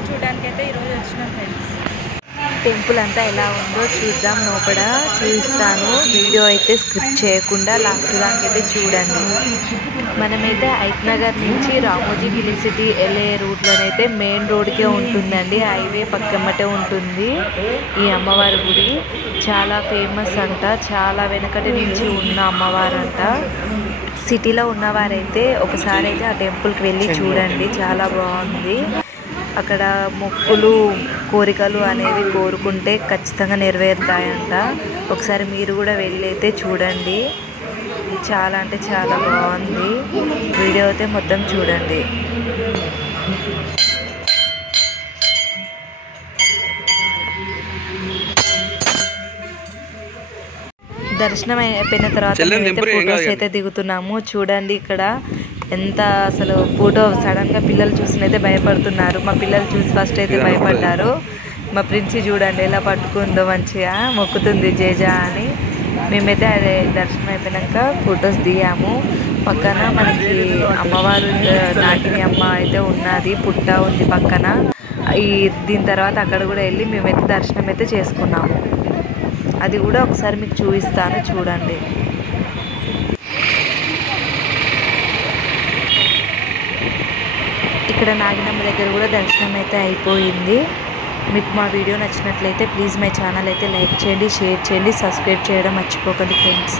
Temple చూడడానికి అయితే ఈరోజు వచ్చినాం ఫ్రెండ్స్. టెంపుల్ అంతా ఎలా ఉందో చూద్దాం, లోపల చూపిస్తాను. వీడియో అయితే స్క్రిప్ట్ చేయకుండా లాస్ట్ దానికైతే చూడండి. మనమైతే హైత్ నగర్ నుంచి రామోజీ ఫిలిం సిటీ వెళ్ళే రూట్లోనైతే మెయిన్ రోడ్కే ఉంటుందండి, హైవే పక్కమ్మటే ఉంటుంది ఈ అమ్మవారి గుడి. చాలా ఫేమస్ అంట, చాలా వెనకటి నుంచి ఉన్న అమ్మవారంట. సిటీలో ఉన్నవారైతే ఒకసారి అయితే ఆ టెంపుల్కి వెళ్ళి చూడండి, చాలా బాగుంది. అక్కడ మొక్కులు కోరికలు అనేవి కోరుకుంటే ఖచ్చితంగా నెరవేరుతాయంట. ఒకసారి మీరు కూడా వెళ్ళి అయితే చూడండి, చాలా అంటే చాలా బాగుంది. వీడియో అయితే మొత్తం చూడండి. దర్శనం అయిపోయిన తర్వాత ఫొటోస్ అయితే దిగుతున్నాము. చూడండి ఇక్కడ ఎంత అసలు ఫోటో సడన్గా పిల్లలు చూసినైతే భయపడుతున్నారు. మా పిల్లలు చూసి ఫస్ట్ అయితే భయపడ్డారు. మా ప్రిన్సి చూడండి ఎలా పట్టుకుందో, మంచిగా మొక్కుతుంది జేజా అని. మేమైతే అదే దర్శనం అయిపోయినాక ఫొటోస్ దిగాము. పక్కన మనకి అమ్మవారు నాగిని అమ్మ అయితే ఉన్నది, పుట్ట ఉంది పక్కన. దీని తర్వాత అక్కడ కూడా వెళ్ళి మేమైతే దర్శనం అయితే చేసుకున్నాము. అది కూడా ఒకసారి మీకు చూపిస్తాను, చూడండి. ఇక్కడ నాగినమ్మ దగ్గర కూడా దర్శనం అయితే అయిపోయింది. మీకు మా వీడియో నచ్చినట్లయితే ప్లీజ్ మై ఛానల్ అయితే లైక్ చేయండి, షేర్ చేయండి, సబ్స్క్రైబ్ చేయడం మర్చిపోకండి ఫ్రెండ్స్.